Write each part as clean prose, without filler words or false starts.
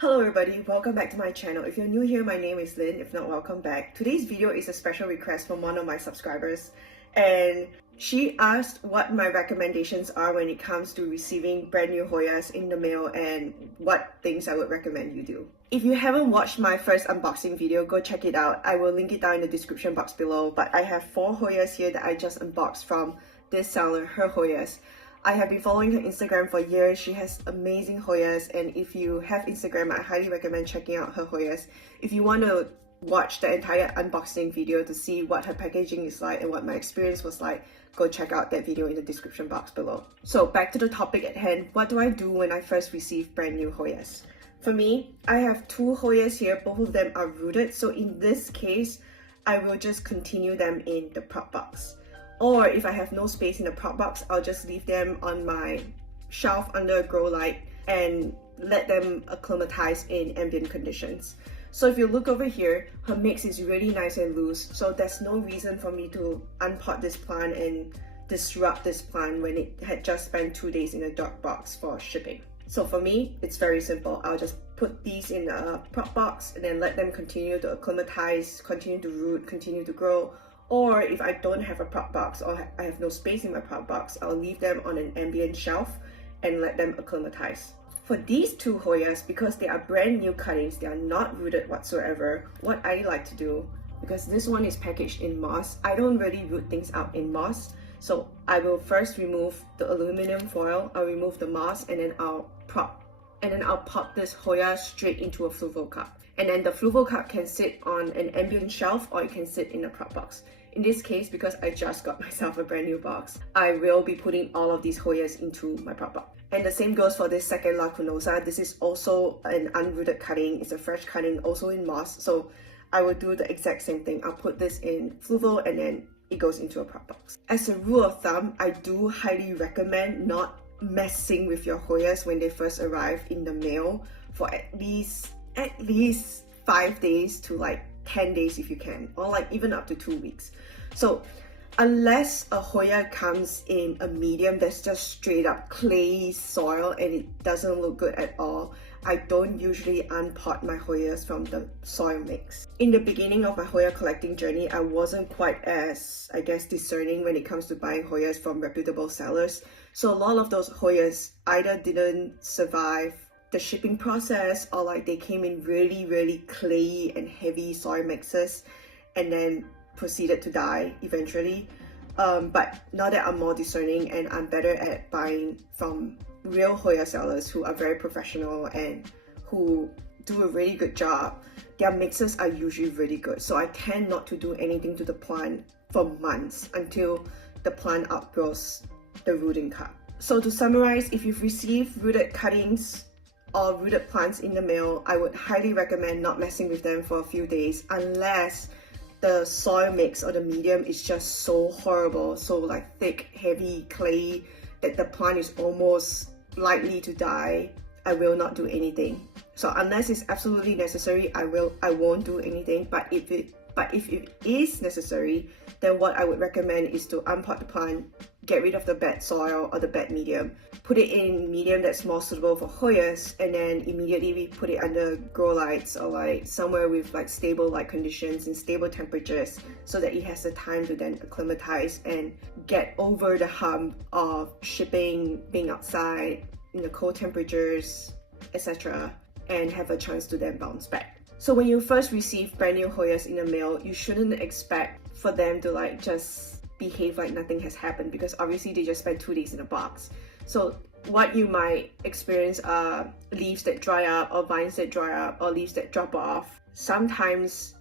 Hello everybody, welcome back to my channel. If you're new here, my name is Lynn. If not, welcome back. Today's video is a special request from one of my subscribers, and she asked what my recommendations are when it comes to receiving brand new Hoyas in the mail and what things I would recommend you do. If you haven't watched my first unboxing video, go check it out. I will link it down in the description box below, but I have 4 Hoyas here that I just unboxed from this seller, her Hoyas. I have been following her Instagram for years. She has amazing Hoyas, and if you have Instagram, I highly recommend checking out her Hoyas. If you want to watch the entire unboxing video to see what her packaging is like and what my experience was like, go check out that video in the description box below. So back to the topic at hand, what do I do when I first receive brand new Hoyas? For me, I have 2 Hoyas here, both of them are rooted, so in this case, I will just continue them in the prop box. Or if I have no space in the prop box, I'll just leave them on my shelf under a grow light and let them acclimatize in ambient conditions. So if you look over here, her mix is really nice and loose, so there's no reason for me to unpot this plant and disrupt this plant when it had just spent 2 days in a dark box for shipping. So for me, it's very simple. I'll just put these in a prop box and then let them continue to acclimatize, continue to root, continue to grow. Or if I don't have a prop box or I have no space in my prop box, I'll leave them on an ambient shelf and let them acclimatize. For these 2 Hoyas, because they are brand new cuttings, they are not rooted whatsoever, what I like to do, because this one is packaged in moss, I don't really root things out in moss. So I will first remove the aluminum foil, I'll remove the moss, and then I'll pop this Hoya straight into a fluval cup. And then the fluval cup can sit on an ambient shelf or it can sit in a prop box. In this case, because I just got myself a brand new box, I will be putting all of these Hoyas into my prop box. And the same goes for this second Lacunosa. This is also an unrooted cutting. It's a fresh cutting, also in moss. So I will do the exact same thing. I'll put this in fluval and then it goes into a prop box. As a rule of thumb, I do highly recommend not messing with your Hoyas when they first arrive in the mail for at least 5 days to like 10 days if you can, or like even up to 2 weeks. So unless a Hoya comes in a medium that's just straight up clay soil and it doesn't look good at all, I don't usually unpot my Hoyas from the soil mix. In the beginning of my Hoya collecting journey, I wasn't quite as, I guess, discerning when it comes to buying Hoyas from reputable sellers. So a lot of those Hoyas either didn't survive the shipping process, or like they came in really clayey and heavy soil mixes and then proceeded to die eventually. But now that I'm more discerning and I'm better at buying from real Hoya sellers who are very professional and who do a really good job, their mixes are usually really good. So I tend not to do anything to the plant for months until the plant outgrows the rooting cup. So to summarize, if you've received rooted cuttings or rooted plants in the mail, I would highly recommend not messing with them for a few days unless the soil mix or the medium is just so horrible, so like thick, heavy, clayey, that the plant is almost likely to die. I will not do anything. So unless it's absolutely necessary, I won't do anything. But if it is necessary, then what I would recommend is to unpot the plant, get rid of the bad soil or the bad medium, put it in medium that's more suitable for Hoyas, and then immediately we put it under grow lights or like somewhere with like stable light conditions and stable temperatures, so that it has the time to then acclimatize and get over the hump of shipping, being outside in the cold temperatures, etc., and have a chance to then bounce back. So when you first receive brand new Hoyas in the mail, you shouldn't expect for them to like just behave like nothing has happened, because obviously they just spent 2 days in a box. So what you might experience are leaves that dry up, or vines that dry up, or leaves that drop off. Sometimes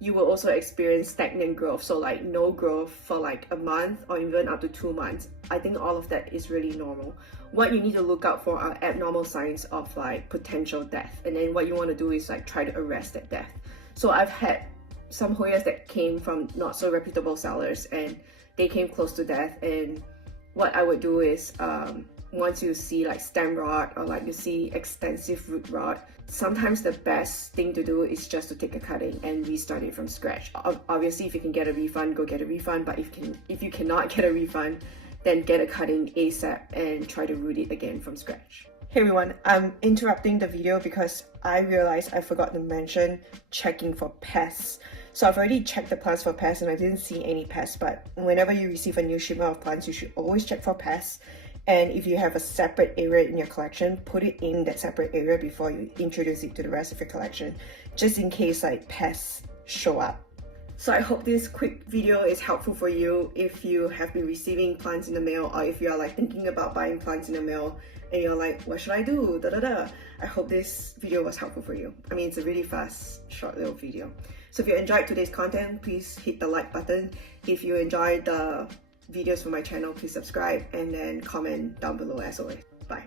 you will also experience stagnant growth, so like no growth for like a month or even up to 2 months. I think all of that is really normal. What you need to look out for are abnormal signs of like potential death, and then what you want to do is like try to arrest that death. So I've had some Hoyas that came from not so reputable sellers and they came close to death, and what I would do is once you see like stem rot or like you see extensive root rot, sometimes the best thing to do is just to take a cutting and restart it from scratch. Obviously, if you can get a refund, go get a refund, but if you cannot get a refund, then get a cutting ASAP and try to root it again from scratch. Hey everyone, I'm interrupting the video because I realized I forgot to mention checking for pests. So I've already checked the plants for pests and I didn't see any pests, but whenever you receive a new shipment of plants, you should always check for pests. And if you have a separate area in your collection, put it in that separate area before you introduce it to the rest of your collection, just in case like pests show up. So I hope this quick video is helpful for you if you have been receiving plants in the mail, or if you are like thinking about buying plants in the mail and you're like, what should I do? Da, da, da. I hope this video was helpful for you. I mean, it's a really fast, short little video. So if you enjoyed today's content, please hit the like button. If you enjoyed the videos from my channel, please subscribe and then comment down below as always. Bye.